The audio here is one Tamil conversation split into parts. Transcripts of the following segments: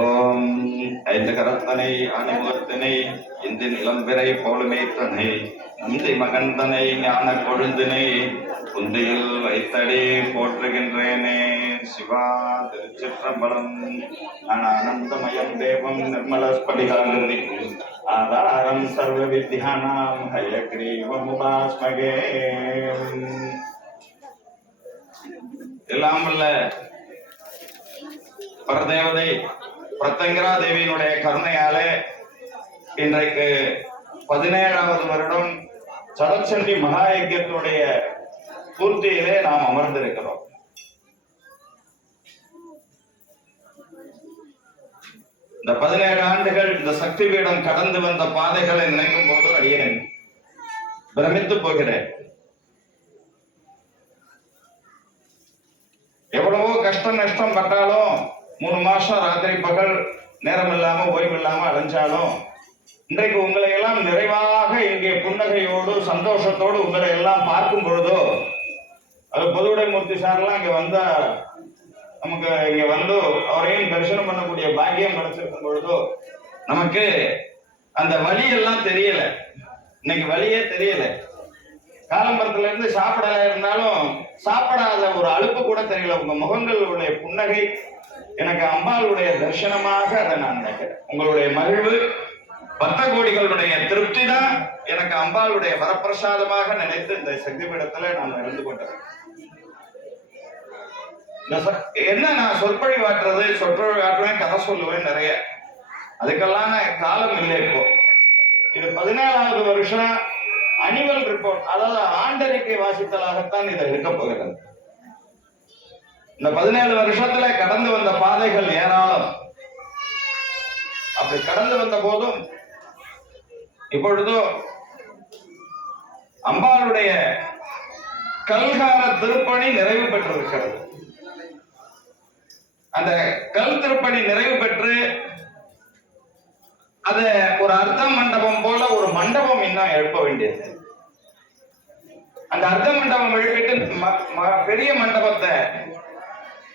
ஓம் ஐந்து கரத்தனை அணிமுகத்தினை இந்த நிலம்பிறை தனை இந்த மகந்தனை ஞான கொழுந்தினை குந்தையில் வைத்தடி போற்றுகின்றேனே. சிவா திருச்சிற்றம்பலம் நான் ஆனந்தமயம் தேவம் நிர்மல ஸ்படிகாகிருதி ஆதாரம் சர்வ வித்யானாம் ஹயக்ரீவமுபாஸ்மகே எல்லாம் வல்ல பரதேவதை பிரத்தங்கரா தேவியினுடைய கருணையாலே இன்றைக்கு பதினேழாவது வருடம் சரச்சண்டி மகா யஜ்யத்தினுடைய பூர்த்தியிலே நாம் அமர்ந்திருக்கிறோம். இந்த பதினேழு ஆண்டுகள் இந்த சக்தி பீடம் கடந்து வந்த பாதைகளை நினைக்கும் போது அடியேன் பிரமித்து போகிறேன். கஷ்டம் நஷ்டம் பட்டாலும் மூணு மாசம் ராத்திரி பகல் நேரம் இல்லாம ஓய்வு இல்லாம அலைஞ்சாலும் இன்றைக்கு உங்களை எல்லாம் நிறைவாக இங்கே புன்னகையோடு சந்தோஷத்தோடு உங்களை எல்லாம் பார்க்கும் பொழுதோ அது பொதுவுடைமூர்த்தி சார்லாம் இங்க வந்தா நமக்கு இங்க வந்து அவரையும் தரிசனம் பண்ணக்கூடிய பாக்கியம் கிடைச்சிருக்கும் பொழுதோ நமக்கு அந்த வழி எல்லாம் தெரியல. இன்னைக்கு வழியே தெரியல. காலம்பரத்துல இருந்து சாப்பிடல இருந்தாலும் அலுப்பு கூட தெரியல. உங்க முகங்களுடைய புன்னகை எனக்கு அம்பாளுடைய தரிசனமாக அதை நான் நினைக்கிறேன். உங்களுடைய மகிழ்வு பக்த கோடிகளுடைய திருப்தி தான் எனக்கு அம்பாளுடைய வரப்பிரசாதமாக நினைத்து இந்த சக்தி பீடத்துல நான் இருந்து கொண்டேன் இந்த என்ன நான் சொற்பொழி வாட்டுறது சொற்பொழி வாட்டுவேன் கதை சொல்லுவேன் நிறைய. அதுக்கெல்லாம் காலம் இல்லை இப்போ. இது பதினேழாவது வருஷம் அனிமல் ரிப்போர்ட் அதாவது ஆண்டறிக்கை வாசித்தலாகத்தான் இதை இருக்க போகிறது. இந்த பதினேழு வருஷத்துல கடந்து வந்த பாதைகள் ஏராளம். அப்படி கடந்து வந்த போதும் இப்பொழுதோ அம்பாளுடைய கல்கார திருப்பணி நிறைவு பெற்றிருக்கிறது. அந்த கல் திருப்பணி நிறைவு பெற்று அத ஒரு அர்த்த மண்டபம் போல ஒரு மண்டபம் இன்னும் எழுப்ப வேண்டியது. அந்த அர்த்த மண்டபம் எழுப்பிட்டு பெரிய மண்டபத்தை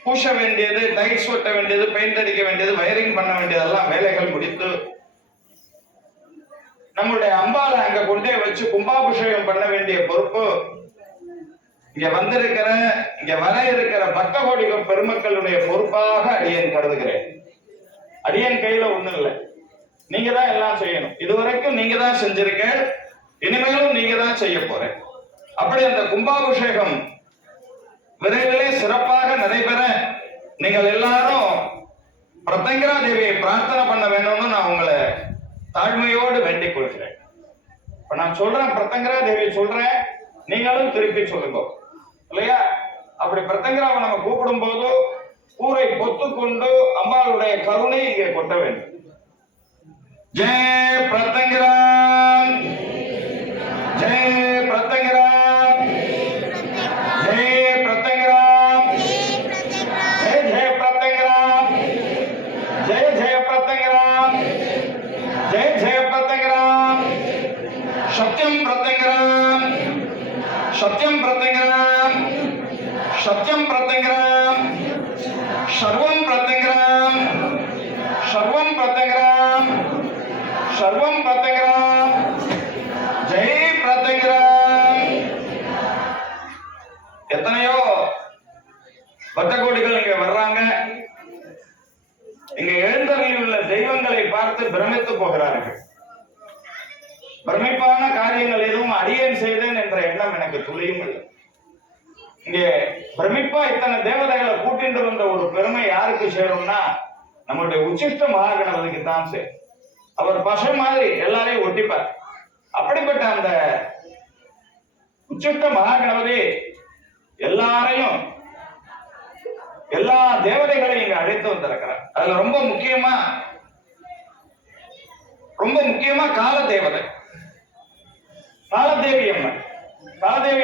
பூச வேண்டியது டைல்ஸ் ஒட்ட வேண்டியது பெயிண்ட் அடிக்க வேண்டியது வயரிங் பண்ண வேண்டியதெல்லாம் வேலைகள் முடித்து நம்மளுடைய அம்பாலை அங்க கொண்டே வச்சு கும்பாபிஷேகம் பண்ண வேண்டிய பொறுப்பு இங்க வந்திருக்கிற இங்க வர இருக்கிற பக்த கோடி பெருமக்களுடைய பொறுப்பாக அடியேன் கருதுகிறேன். அடியேன் கையில ஒண்ணும் இல்லை. நீங்க தான் எல்லாம் செய்யணும். இதுவரைக்கும் நீங்க தான் செஞ்சிருக்க இனிமேலும் நீங்க தான் செய்ய போறேன். அப்படி அந்த கும்பாபிஷேகம் விரைவிலே சிறப்பாக நடைபெற நீங்கள் எல்லாரும் பிரதங்கரா தேவியை பிரார்த்தனை பண்ண வேணும்னு நான் உங்களை தாழ்மையோடு வேண்டிக் கொள்கிறேன். இப்ப நான் சொல்றேன் பிரதங்கரா தேவி சொல்றேன் நீங்களும் திருப்பி சொல்லுங்க. இல்லையா? அப்படி பிரத்தங்கராவை நம்ம கூப்பிடும் போது கூரை பொத்து கொண்டு அம்பாளுடைய கருணை இங்கே கொட்ட வேண்டும். ஜெய பிரத்தங்கராம் சத்யம் பிரத்தங்கராம் சத்யம் பிரத்தங்கராம் சர்வம் பிரத்தங்கராம் சர்வம் பிரத்தங்கராம் சர்வம் பிரத்தங்கராம் ஜெய் பிரத்தங்கராம் எத்தனையோ பத்த கோடிகள் இங்க வர்றாங்க. இங்க எழுந்தருளில் உள்ள தெய்வங்களை பார்த்து பிரமித்து போகிறார்கள். பிரமிப்பான காரியங்கள் எதுவும் அடியேன் செய்தேன் என்ற எண்ணம் எனக்கு துளியும் இல்லை. இங்கே பிரமிப்பா இத்தனை தேவதைகளை கூட்டிட்டு வந்த ஒரு பெருமை யாருக்கு சேரும்னா நம்மளுடைய உச்சிஷ்ட மகாகணவனுக்கு தான் சேரும். அவர் பசை மாதிரி எல்லாரையும் ஒட்டிப்பார். அப்படிப்பட்ட அந்த உச்சிஷ்ட மகாகணவதி எல்லாரையும் எல்லா தேவதைகளையும் இங்க அழைத்து வந்திருக்கிறார். அதுல ரொம்ப முக்கியமா ரொம்ப முக்கியமா கால தேவதை காலதேவி அம்மன். காலதேவி